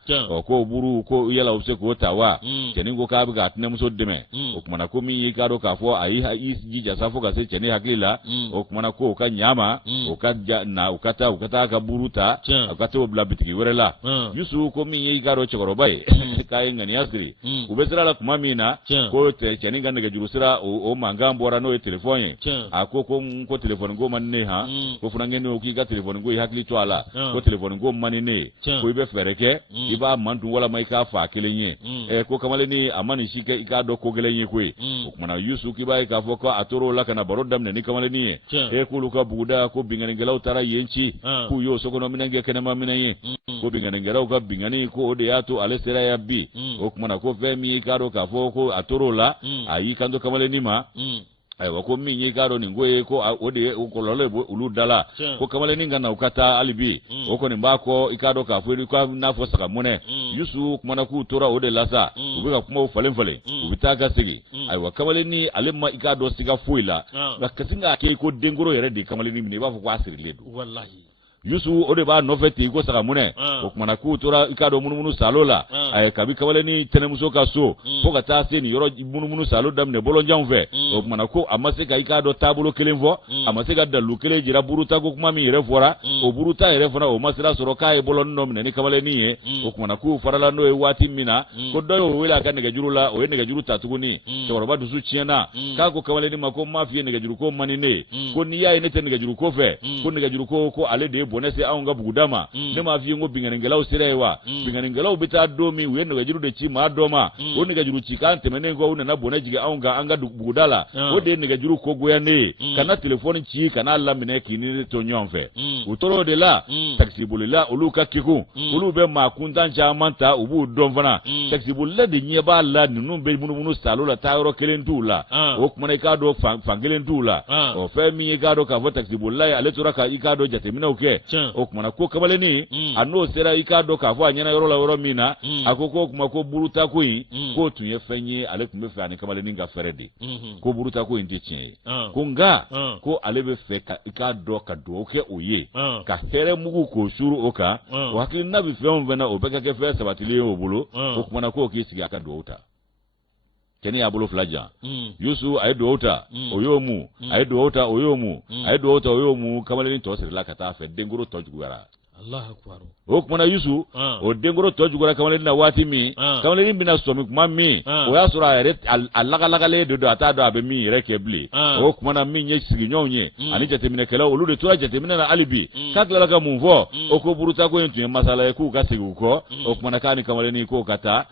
ko buru ko yela use ko tawa kenin ko ka buka atne muso deme o kuma na ko mi yi ka do ka fo ayi jija safo ga se cheni hakila o kuma na ko ka nyama o ka na ukata ka buruta ukata obla bitigi werela yusu ko mi garo chokoro bai kai ngani asiri ubesira la kumamina ko te cheninga ndege jurusira o manga mbora no telefone akoko ko telefone go manne ha ko funangeni o kiga telefone go hakli twala ko telefone go manine ko ibe fereke iba mandu wala mai ka fa kelenye ko kamale ni amani shike ikado ko gelenye ko kuma yusu kibai ka foko atoro la kana barodam ne ni kamale ni ko luka buda ko bingani ngela utara yenchi ku yo sokono minange kenema minaye ko bingani ngela ko bingani ko ode yato alesera ya bi okumana ko femi karo ka foko atorola ayi kando kamale nima aiwa ko minyi karo ni ngoye ko ode ko lole uludala ko kamale ninga na ukata alibi oko ni mbako ikado ka furi kwa nafo saka mune yusu kumana ku tora ode lasa ubika kuma ufale ubitaka sigi aiwa kamale ni alemma ikado siga fuila kasinga ke ko dengoro yere de kamale ni ba fo kwa asiri ledu wallahi yusu ode ba nofeti ko saka mune okumana ku tora ikado munumunu salola ay kabi kabale ni tenemuso ka so ko ka ta se ni yoro munumunu salo dam ne bolon jamfe okumana ko amase ka ikado tabulo kelenfo amase ka dalu kele jira buruta ko kuma mi refora o buruta refora o masira soro kai bolon nom ne ni kabale ni e okumana ku farala no e wati mina ko do wela ka ne gajurula o ne gajuru tatuguni to ba dusu chiena ka ko kabale ni mako mafie ne gajuru ko manine ko ni yayi ne te ne gajuru ko fe ko ne gajuru ko ale de bonese an ga bugudama ne ma fi ngo binganingelaw sirewa binganingelaw bita domi we ne gajiru de ci ma doma o ne gajiru ci kan temene ngo ne na boneji ga an ga bugudala o de ne gajiru ko goyane kana telefone ci kana lamine kini to nyonfe utoro de la taxi bulila uluka kiku ulu be ma kuntan jamanta ubu don fana taxi bulila de nyeba la nunu be munu salola tayro kelentula o kuma ka do fangelentula o fe mi ga do ka vo taxi bulila ale tura ka ikado jatemina uke o kuma ko kamale ni ano sera ikado ka vo anyana yoro la yoro mina akoko kuma ko buruta ko yi ko tunye fenye ale kuma fe ani kamale ni ga feredi ko buruta ko indi chin ko nga ko ale be fe ka ikado ka do ke oye ka here mugu ko shuru oka wakili nabi fe on vena obeka ke fe sabatili obulo ko kuma na ko kisi aka do uta keni abulo flaja yusu ay do uta oyomu ay do uta oyomu ay do uta oyomu kamale ni to sir la kata fe denguro to jugara Allah akbar o kuma na yusu o dengoro to jugura kamale na wati mi kamale ni bina so mi kuma mi o ya sura ere alaga laga le do ata do abe mi reke bli o kuma na mi nye sigi nyonye ani jete mine kala o lude to jete mine na alibi kakla laga munvo o ko buruta ko yentu masala ku ka sigi ko o kuma na kani kamale ni ko kata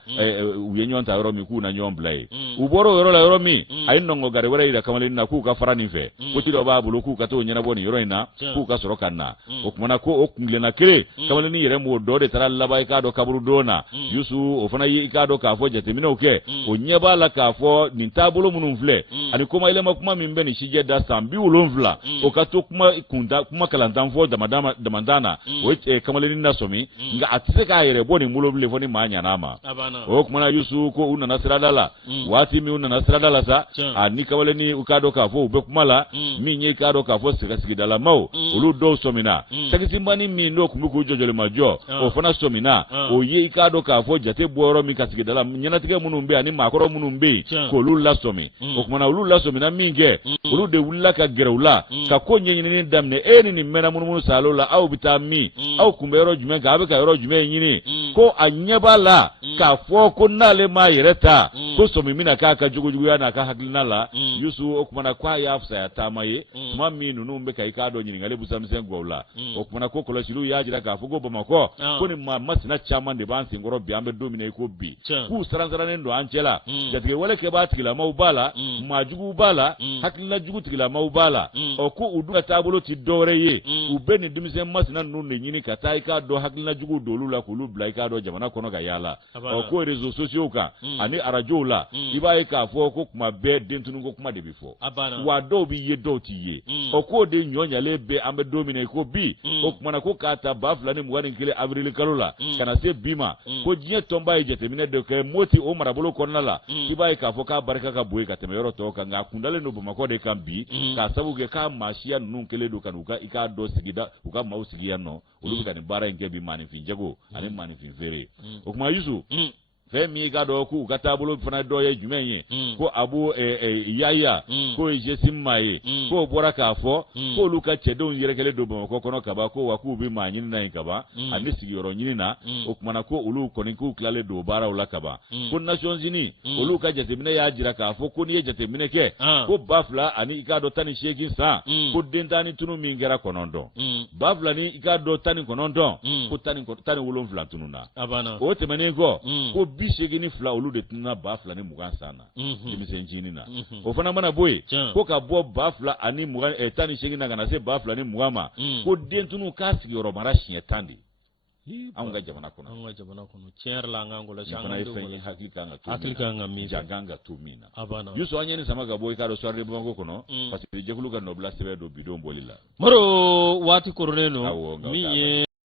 uyenyo nta yoro mi ku na nyomblai uboro yoro la yoro mi ayi nongo gare wera ida kamale na ku ka farani fe ko ti do ba bulu ku ka to nyena boni yoro ina ku ka soro kanna o kuma na ko o kungle na kire kamale ni yere mo do de tara labai ka do kaburu dona yusu o fana yi ka do ka fo jete mino ke o nyeba la ka fo ni tabulo munun fle ani kuma ile makuma mimbe ni shije da sambi ulon fla o ka to kuma kunda kuma kalantan fo da mandana o kamale ni na somi nga atise ka yere boni mulo fle fo ni manya nama o kuma na yusu ko una nasira dala wati mi una nasira dala sa ani kamale ni ka do ka fo be kuma la mi nye ka do ka fo sigi dala mau ulu do somina takisimbani mi ndo kumuku jojole majo o fana somina o ye ikado ka fo jate boro mi kasigedala nyana tige munumbe ani makoro munumbe ko lulla somi o kuma na lulla somina minge ulu de wulla ka gerula ka ko nyenyi ni damne eni ni mena mununu salola au bitami au kumbero jume ka abe ka yoro jume nyini ko anyebala ka fo ko nale ma yereta ko somi mina ka jugujugu yana ka haglina la yusu o kuma na kwa ya afsa ya tamaye kuma mi nunumbe ka ikado nyini ngale busamse ngwala o kuma na ko kolo shilu ya jira ka fugo bamako ko ni ma masina chairman de ban singoro bi ambe domine ko bi ku saranzarane ndo anchela jatige wale ke ba tigila maubala majugu bala hakilla jugu tigila maubala o ko uduga tabulo ti dore ye ubeni dumise masina nunne nyini katai ka do hakilla jugu dolula ko lubla ka do jamana kono ga yala o ko rezo sociaux ka ani arajola ibaye ka fo ko kuma be dentunu ko kuma de bifo wa do bi ye do ti ye o ko de nyonya le be ambe domine ko bi o kuma na ko kata bafla ni mwani kile avril kalola kana se bima ko jiye tomba e jete mine de ke moti o marabolo konnala ibaye ka fo ka baraka ka boye ka teme yoro to ka nga kundale no boma ko de kan bi ka sabu ke ka mashia nun kele do kanuka ika do sigida uka mausigia no ulubi kan bara nge bi mani finjego ani mani finvere o kuma yusu fe mi ga do ku katabulo fana do ye jumenye ko abu yaya ko jesimmaye ko boraka fo ko luka chedo yirekele do bon ko kono kaba ko waku bi manyin na kaba ani sigiro nyina o kuma ko ulu ko ni ku klale do bara ula kaba ko nations unis ulu ka jetemine ya jira ka fo ko ni jetemine ke ko bafla ani ikado tani shekin sa ko dentani tunu mingera konondo bafla ni ikado tani konondo ko tani wulon fla tununa o temene ko bishege ni fla olu de tuna bafla ni mugan sana dimisen jini na o fana mana boye ko ka bo bafla ani mugan etani shege na kana se bafla ni mugama ko dentunu kasigi oro mara shietandi anga jamana kono cherla ngangola shanga do hakilika ngami jaganga tumina yuso anyeni sama ga boy ka do sorre bango kono parce que jekulu ga nobla sebe do bidon bolila maro wati koroneno mi